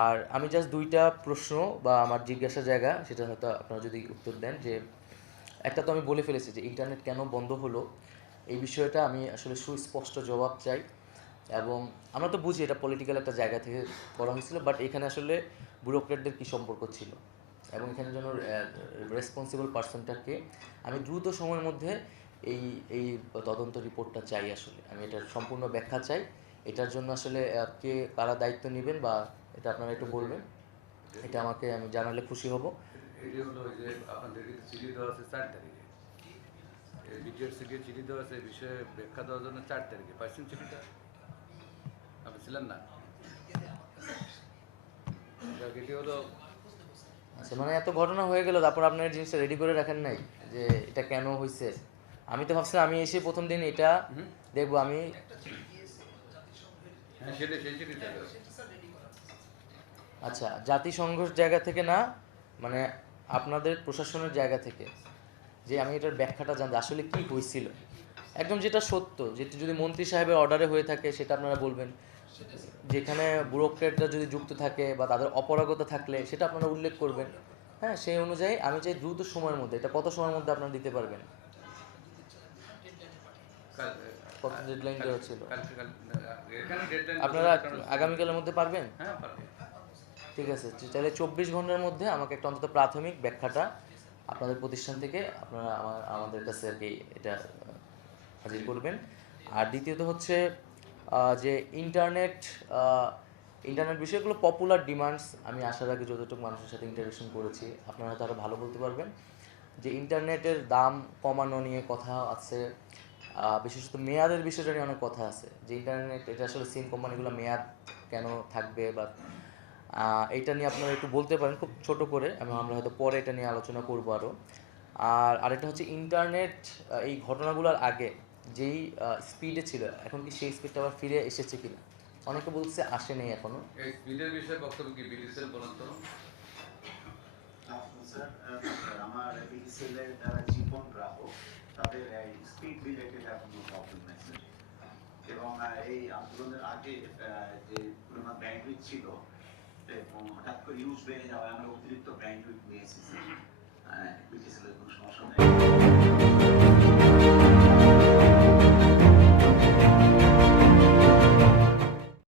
আর আমি জাস্ট দুইটা প্রশ্ন বা আমার জিজ্ঞাসার জায়গা সেটা হয়তো আপনারা যদি উত্তর দেন যে একটা তো আমি বলে ফেলেছি যে ইন্টারনেট কেন বন্ধ হলো এই বিষয়টা আমি আসলে সুস্পষ্ট জবাব চাই। এবং আমরা তো বুঝি এটা পলিটিক্যাল একটা জায়গা থেকে করা হয়েছিল, বাট এখানে আসলে ব্যুরোক্রেটদের কী সম্পর্ক ছিল এবং এখানে যেন রেসপন্সিবল পার্সনটাকে আমি দ্রুত সময়ের মধ্যে এই এই তদন্ত রিপোর্টটা চাই। আসলে আমি এটার সম্পূর্ণ ব্যাখ্যা চাই। এটার জন্য আসলে কে কারা দায়িত্ব নেবেন বা এটা আপনারা একটু বলবেন, এটা আমাকে আমি জানালে খুশি হব। এটি হলো যে আপনাদের চিঠি দেওয়া আছে 4 তারিখে, বিটিআরসিকে চিঠি দেওয়া আছে এই বিষয়ে ব্যাখ্যা দেওয়ার জন্য 4 তারিখে। পাইছেন চিঠিটা? আপনি ছিলেন না? এটি হলো আচ্ছা, মানে এত ঘটনা হয়ে গেল তারপর আপনার জিনিসটা রেডি করে রাখেন নাই যে এটা কেন হয়েছে? আমি তো ভাবছিলাম আমি এসে প্রথম দিন এটা দেখবো। আমি হ্যাঁ সেটাই, সেই চিঠিটা। আচ্ছা, জাতিসংঘের জায়গা থেকে না, মানে আপনাদের প্রশাসনের জায়গা থেকে যে আমি এটার ব্যাখ্যাটা জানতে আসলে কি হয়েছিল, একদম যেটা সত্য, যেটা যদি মন্ত্রী সাহেবের অর্ডারে হয়ে থাকে সেটা আপনারা বলবেন, যেখানে ব্যুরোক্রেটরা যদি যুক্ত থাকে বা তাদের অপারগতা থাকলে সেটা আপনারা উল্লেখ করবেন। হ্যাঁ, সেই অনুযায়ী আমি চাই দ্রুত সময়ের মধ্যে। এটা কত সময়ের মধ্যে আপনারা দিতে পারবেন? কত ডেডলাইন দেওয়া ছিল? আপনারা আগামীকালের মধ্যে পারবেন? হ্যাঁ পারবে। ঠিক আছে, তাহলে 24 ঘন্টার মধ্যে আমাকে একটা অন্তত প্রাথমিক ব্যাখ্যাটা আপনাদের প্রতিষ্ঠান থেকে আপনারা আমাদের কাছে আর কি এটা হাজির করবেন। আর দ্বিতীয়ত হচ্ছে যে ইন্টারনেট ইন্টারনেট বিষয়গুলো পপুলার ডিমান্ডস, আমি আসার আগে যতটুকু মানুষের সাথে ইন্টারেকশন করেছি আপনারা হয়তো আরও ভালো বলতে পারবেন যে ইন্টারনেটের দাম কমানো নিয়ে কথা আছে। বিশেষত মেয়াদের বিষয়টা নিয়ে অনেক কথা আছে যে ইন্টারনেট এটা আসলে সিম কোম্পানিগুলো মেয়াদ কেন থাকবে বা এইটা নিয়ে আপনারা একটু বলতে পারেন খুব ছোট করে, আমরা হয়তো পরে এটা নিয়ে আলোচনা করবো আরও। আর আরেকটা হচ্ছে ইন্টারনেট এই ঘটনাগুলোর আগে যেই স্পিডে ছিল এখন কি সেই স্পিডটা আবার ফিরে এসেছে কিনা? অনেকে বলছে আসে নেই এখনো। এই স্পিডের বিষয়ে বক্তব্য কি বিডিসিএল বলুন তো? স্যার, আমার বিডিসিএল-এর যারা জীবন গ্রাহক তাদের এই স্পিড রিলেটেড এখনো প্রবলেম নেই স্যার। এবং এই আন্দোলনের আগে যে পুরোনো ব্যান্ডউইথ ছিল এবং হঠাৎ করে ইউজ বেড়ে যাওয়ায় আমরা অতিরিক্ত ব্যান্ডউইথ নিয়েছি স্যার। বিডিসিএল-এর কোনো সমস্যা নেই।